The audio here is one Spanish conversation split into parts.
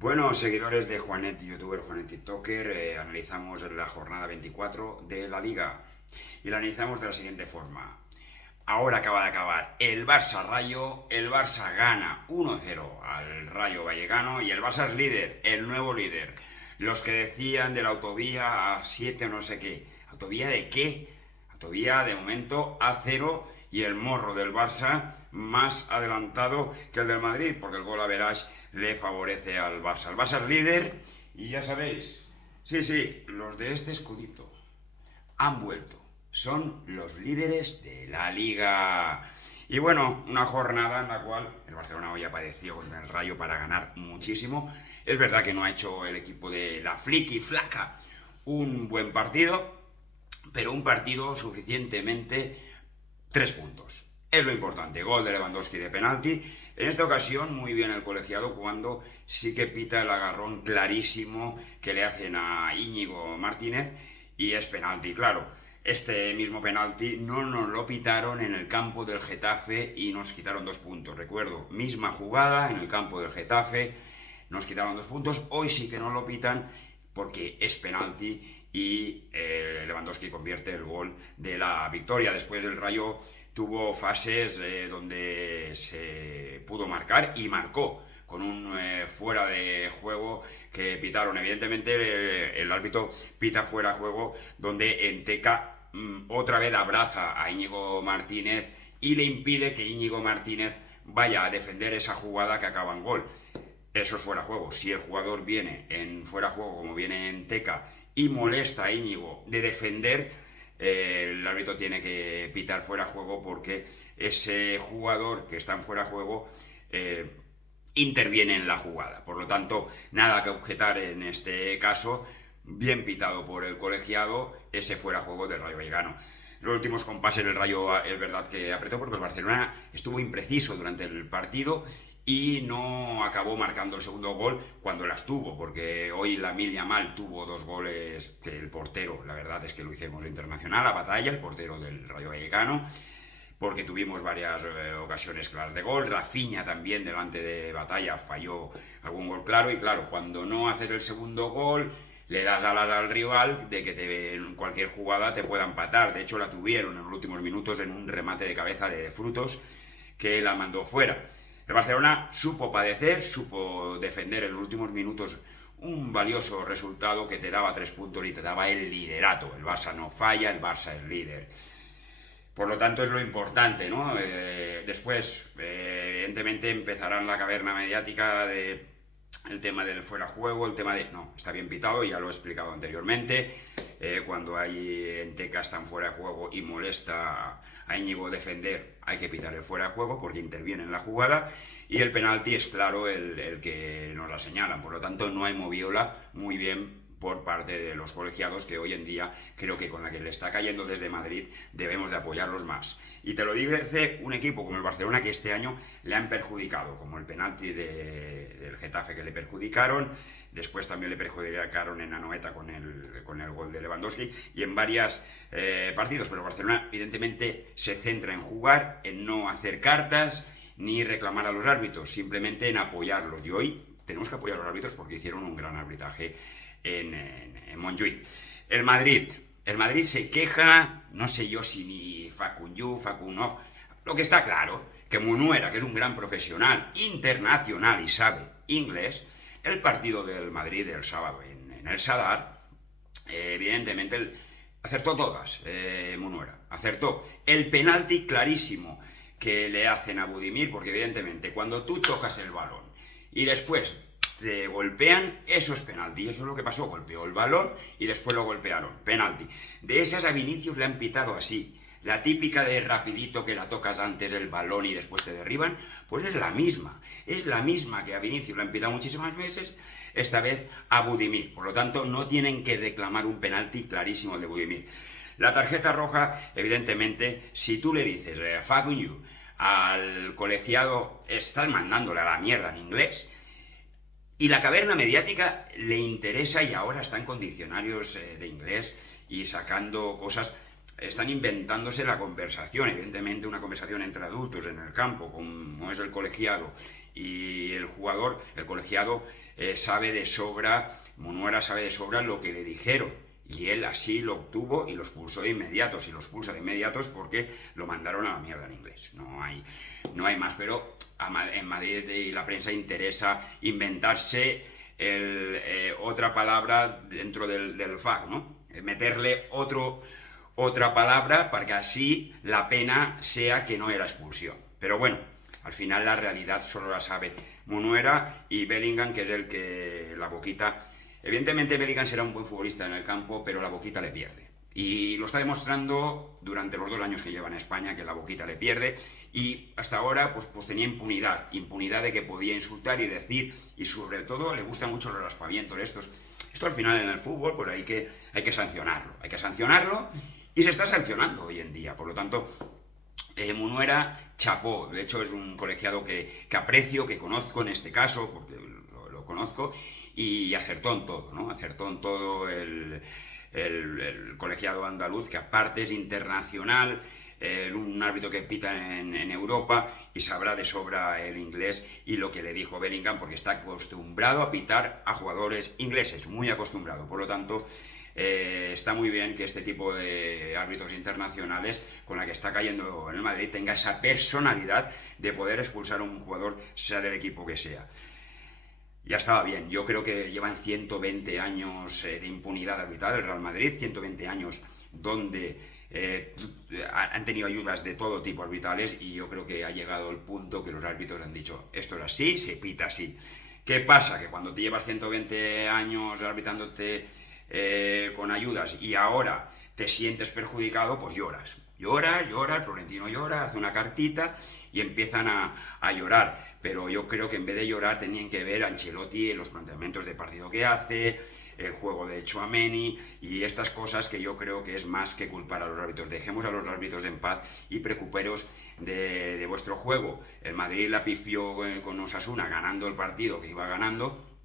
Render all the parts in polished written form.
Bueno, seguidores de Juanet, youtuber, Juanet TikToker, analizamos la jornada 24 de la Liga y la analizamos de la siguiente forma. Ahora acaba de acabar el Barça Rayo, el Barça gana 1-0 al Rayo Vallecano y el Barça es líder, el nuevo líder. Los que decían de la autovía a 7 o no sé qué, ¿autovía de qué? Autovía de momento A0 y el morro del Barça más adelantado que el del Madrid, porque el gol average le favorece al Barça. El Barça es líder y ya sabéis, sí, los de este escudito han vuelto. Son los líderes de la Liga. Y bueno, una jornada en la cual el Barcelona hoy apareció con el Rayo para ganar muchísimo. Es verdad que no ha hecho el equipo de la Flicky Flaca un buen partido, pero un partido suficientemente 3 puntos. Es lo importante, gol de Lewandowski de penalti. En esta ocasión muy bien el colegiado cuando sí que pita el agarrón clarísimo que le hacen a Íñigo Martínez y es penalti, claro. Este mismo penalti no nos lo pitaron en el campo del Getafe y nos quitaron 2 puntos. Recuerdo, misma jugada en el campo del Getafe, nos quitaron 2 puntos. Hoy sí que no lo pitan porque es penalti y Lewandowski convierte el gol de la victoria. Después el Rayo tuvo fases donde se pudo marcar y marcó con un fuera de juego que pitaron. Evidentemente el árbitro pita fuera de juego donde Enteca otra vez abraza a Íñigo Martínez y le impide que Íñigo Martínez vaya a defender esa jugada que acaba en gol. Eso es fuera de juego. Si el jugador viene en fuera de juego como viene en Teca y molesta a Íñigo de defender, el árbitro tiene que pitar fuera de juego porque ese jugador que está en fuera de juego interviene en la jugada. Por lo tanto, nada que objetar en este caso. Bien pitado por el colegiado ese fuera de juego del Rayo Vallecano. Los últimos compases el Rayo es verdad que apretó porque el Barcelona estuvo impreciso durante el partido y no acabó marcando el segundo gol cuando las tuvo, porque hoy Lamine Yamal tuvo 2 goles que el portero, la verdad es que lo hicimos internacional, a batalla, el portero del Rayo Vallecano, porque tuvimos varias ocasiones claras de gol. Rafinha también delante de Batalla falló algún gol claro y claro, cuando no hacer el segundo gol le das alas al rival de que en cualquier jugada te pueda empatar. De hecho la tuvieron en los últimos minutos en un remate de cabeza de Frutos que la mandó fuera. El Barcelona supo padecer, supo defender en los últimos minutos un valioso resultado que te daba 3 puntos y te daba el liderato. El Barça no falla, el Barça es líder. Por lo tanto, es lo importante, ¿no? Después, evidentemente, empezarán la caverna mediática de el tema del fuera juego, el tema de... No, está bien pitado, ya lo he explicado anteriormente. Cuando hay Enteca están fuera de juego y molesta a Íñigo defender, hay que pitar el fuera de juego porque interviene en la jugada. Y el penalti es claro el que nos la señalan. Por lo tanto, no hay moviola, muy bien por parte de los colegiados, que hoy en día creo que con la que le está cayendo desde Madrid debemos de apoyarlos más. Y te lo dice un equipo como el Barcelona que este año le han perjudicado, como el penalti del Getafe que le perjudicaron, después también le perjudicaron en Anoeta con el gol de Lewandowski y en varios partidos, pero el Barcelona evidentemente se centra en jugar, en no hacer cartas ni reclamar a los árbitros, simplemente en apoyarlos. Y hoy tenemos que apoyar a los árbitros porque hicieron un gran arbitraje en Montjuïc. El Madrid se queja, no sé yo si ni Facunov, lo que está claro, que Munuera, que es un gran profesional internacional y sabe inglés, el partido del Madrid del sábado en el Sadar, evidentemente acertó todas, Munuera, acertó el penalti clarísimo que le hacen a Budimir, porque evidentemente cuando tú tocas el balón y después te golpean, eso es penalti. Eso es lo que pasó, golpeó el balón y después lo golpearon, penalti. De esas a Vinicius le han pitado así. La típica de rapidito que la tocas antes del balón y después te derriban, pues es la misma que a Vinicius le han pitado muchísimas veces, esta vez a Budimir. Por lo tanto, no tienen que reclamar un penalti clarísimo de Budimir. La tarjeta roja, evidentemente, si tú le dices fuck you al colegiado, estás mandándole a la mierda en inglés. Y la caverna mediática le interesa y ahora está en condicionarios de inglés y sacando cosas están inventándose la conversación, evidentemente una conversación entre adultos en el campo, como es el colegiado y el jugador. El colegiado sabe de sobra, Munuera sabe de sobra lo que le dijeron, y él así lo obtuvo y lo expulsó de inmediato. Si lo expulsa de inmediato es porque lo mandaron a la mierda en inglés, no hay más. Pero en Madrid y la prensa interesa inventarse otra palabra dentro del FAC, ¿no? Meterle otra palabra para que así la pena sea que no era expulsión. Pero bueno, al final la realidad solo la sabe Munuera y Bellingham, que es el que la boquita... Evidentemente Bellingham será un buen futbolista en el campo, pero la boquita le pierde. Y lo está demostrando durante los 2 años que lleva en España, que la boquita le pierde, y hasta ahora pues tenía impunidad de que podía insultar y decir, y sobre todo le gustan mucho los aspavientos estos. Esto al final en el fútbol pues hay que sancionarlo, y se está sancionando hoy en día. Por lo tanto, Munuera chapó. De hecho es un colegiado que aprecio, que conozco en este caso, porque lo conozco, y acertó en todo, ¿no? Acertó en todo el colegiado andaluz, que aparte es internacional, un árbitro que pita en Europa y sabrá de sobra el inglés y lo que le dijo Bellingham, porque está acostumbrado a pitar a jugadores ingleses, muy acostumbrado. Por lo tanto, está muy bien que este tipo de árbitros internacionales, con la que está cayendo en el Madrid, tenga esa personalidad de poder expulsar a un jugador, sea del equipo que sea. Ya estaba bien. Yo creo que llevan 120 años de impunidad arbitral el Real Madrid, 120 años donde han tenido ayudas de todo tipo arbitrales, y yo creo que ha llegado el punto que los árbitros han dicho, esto es así, se pita así. ¿Qué pasa? Que cuando te llevas 120 años arbitrándote con ayudas y ahora te sientes perjudicado, pues lloras, Florentino llora, hace una cartita y empiezan a llorar. Pero yo creo que en vez de llorar tenían que ver a Ancelotti en los planteamientos de partido que hace, el juego de Tchouaméni y estas cosas, que yo creo que es más que culpar a los árbitros. Dejemos a los árbitros en paz y preocuperos de vuestro juego. El Madrid la pifió con Osasuna ganando el partido que iba ganando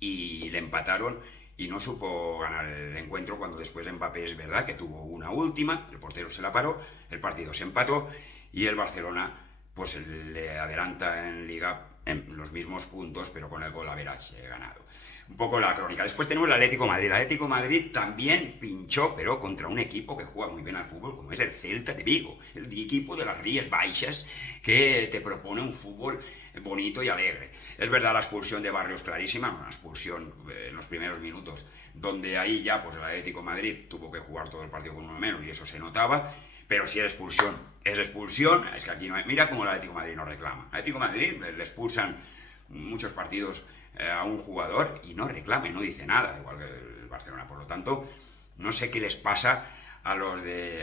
y le empataron, y no supo ganar el encuentro, cuando después Mbappé es verdad que tuvo una última, el portero se la paró, el partido se empató y el Barcelona pues le adelanta en Liga en los mismos puntos, pero con el gol average ganado. Un poco la crónica. Después tenemos el Atlético de Madrid. El Atlético de Madrid también pinchó, pero contra un equipo que juega muy bien al fútbol, como es el Celta de Vigo, el equipo de las Rías Baixas, que te propone un fútbol bonito y alegre. Es verdad, la expulsión de Barrios clarísima, una expulsión en los primeros minutos, donde ahí ya pues el Atlético de Madrid tuvo que jugar todo el partido con uno menos, y eso se notaba. Pero si es expulsión, es que aquí no hay... Mira cómo el Atlético de Madrid no reclama. El Atlético de Madrid le expulsan muchos partidos a un jugador y no reclama y no dice nada, igual que el Barcelona. Por lo tanto, no sé qué les pasa a los del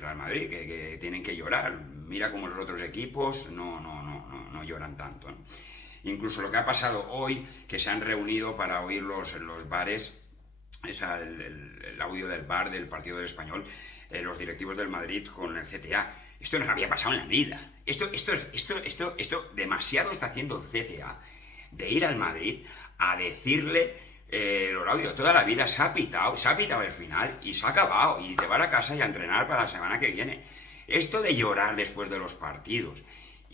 Real Madrid, que tienen que llorar. Mira cómo los otros equipos no lloran tanto, ¿no? Incluso lo que ha pasado hoy, que se han reunido para oír los bares, es el audio del bar del partido del Español, los directivos del Madrid con el CTA. Esto no había pasado en la vida. Esto demasiado está haciendo el CTA, de ir al Madrid a decirle el audio. Toda la vida se ha pitado el final y se ha acabado, y te va a casa y a entrenar para la semana que viene. Esto de llorar después de los partidos.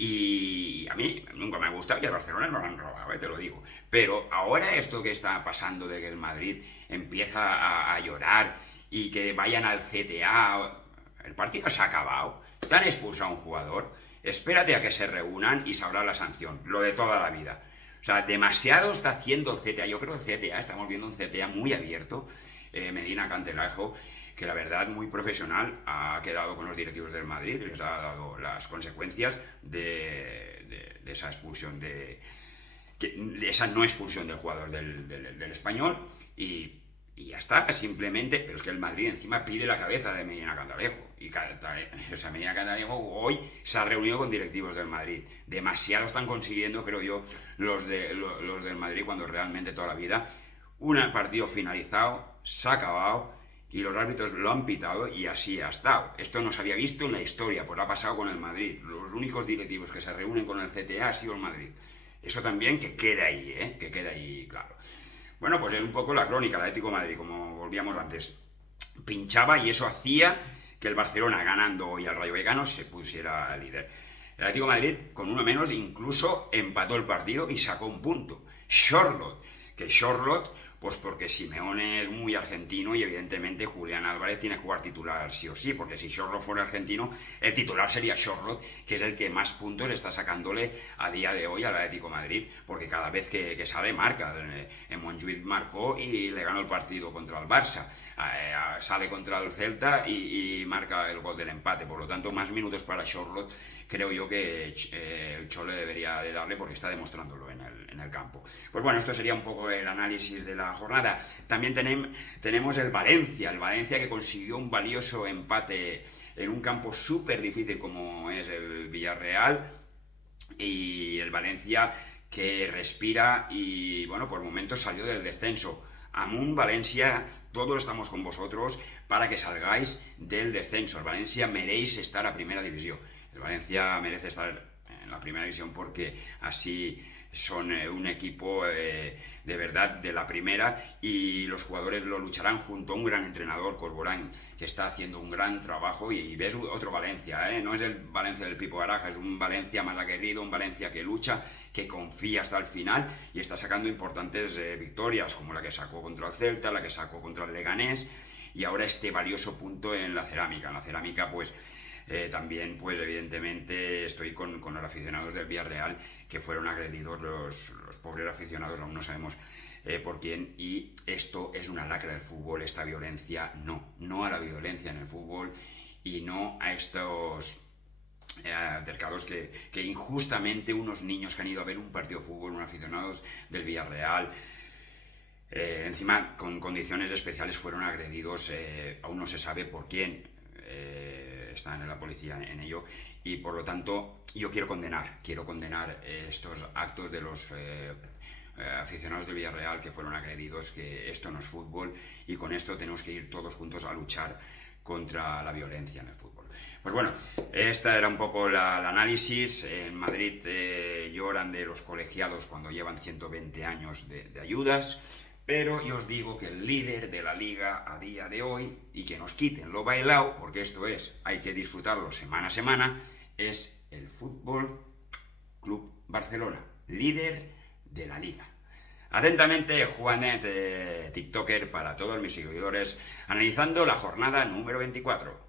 Y a mí nunca me ha gustado, y al Barcelona no lo han robado, te lo digo. Pero ahora esto que está pasando, de que el Madrid empieza a llorar y que vayan al CTA, el partido se ha acabado, te han expulsado a un jugador, espérate a que se reúnan y sabrá la sanción, lo de toda la vida. O sea, demasiado está haciendo el CTA. Yo creo que el CTA, estamos viendo un CTA muy abierto, Medina Cantelajo, que la verdad muy profesional, ha quedado con los directivos del Madrid y les ha dado las consecuencias de esa expulsión, de esa no expulsión del jugador del Español, y ya está, simplemente. Pero es que el Madrid encima pide la cabeza de Medina Cantalejo, y Medina Cantalejo hoy se ha reunido con directivos del Madrid. Demasiado están consiguiendo, creo yo, los del Madrid, cuando realmente toda la vida un partido finalizado, se ha acabado, y los árbitros lo han pitado, y así ha estado. Esto no se había visto en la historia, pues ha pasado con el Madrid. Los únicos directivos que se reúnen con el CTA ha sido el Madrid. Eso también que quede ahí, que quede ahí claro. Bueno, pues es un poco la crónica del Atlético de Madrid, como volvíamos antes. pinchaba y eso hacía que el Barcelona, ganando hoy al Rayo Vallecano, se pusiera líder. El Atlético de Madrid, con uno menos, incluso empató el partido y sacó un punto. Charlotte, pues porque Simeone es muy argentino y evidentemente Julián Álvarez tiene que jugar titular sí o sí, porque si Charlotte fuera argentino, el titular sería Charlotte, que es el que más puntos está sacándole a día de hoy al Atlético de Madrid, porque cada vez que sale marca. En Montjuïc marcó y le ganó el partido contra el Barça. Sale contra el Celta y marca el gol del empate, por lo tanto más minutos para Charlotte creo yo que el Cholo debería de darle, porque está demostrándolo en el campo. Pues bueno, esto sería un poco el análisis de la jornada. También tenemos el Valencia que consiguió un valioso empate en un campo súper difícil como es el Villarreal, y el Valencia que respira y bueno, por momentos salió del descenso. Amun Valencia, todos estamos con vosotros para que salgáis del descenso. El Valencia merece estar a primera división. El Valencia merece estar en la primera división porque así son un equipo de verdad de la primera, y los jugadores lo lucharán junto a un gran entrenador, Corborán, que está haciendo un gran trabajo, y ves otro Valencia, no es el Valencia del Pipo Baraja, es un Valencia más aguerrido, un Valencia que lucha, que confía hasta el final y está sacando importantes victorias, como la que sacó contra el Celta, la que sacó contra el Leganés, y ahora este valioso punto en la Cerámica. En la Cerámica, pues también, pues evidentemente estoy con los aficionados del Villarreal, que fueron agredidos los pobres aficionados, aún no sabemos por quién, y esto es una lacra del fútbol, esta violencia, no a la violencia en el fútbol, y no a estos altercados que injustamente unos niños que han ido a ver un partido de fútbol, unos aficionados del Villarreal, encima con condiciones especiales, fueron agredidos, aún no se sabe por quién. Está en la policía en ello, y por lo tanto yo quiero condenar estos actos de los aficionados del Villarreal que fueron agredidos, que esto no es fútbol, y con esto tenemos que ir todos juntos a luchar contra la violencia en el fútbol. Pues bueno, esta era un poco el análisis. En Madrid lloran de los colegiados cuando llevan 120 años de ayudas, pero yo os digo que el líder de la liga a día de hoy, y que nos quiten lo bailao, porque esto hay que disfrutarlo semana a semana, es el Fútbol Club Barcelona, líder de la liga. Atentamente, Juanet, TikToker, para todos mis seguidores, analizando la jornada número 24.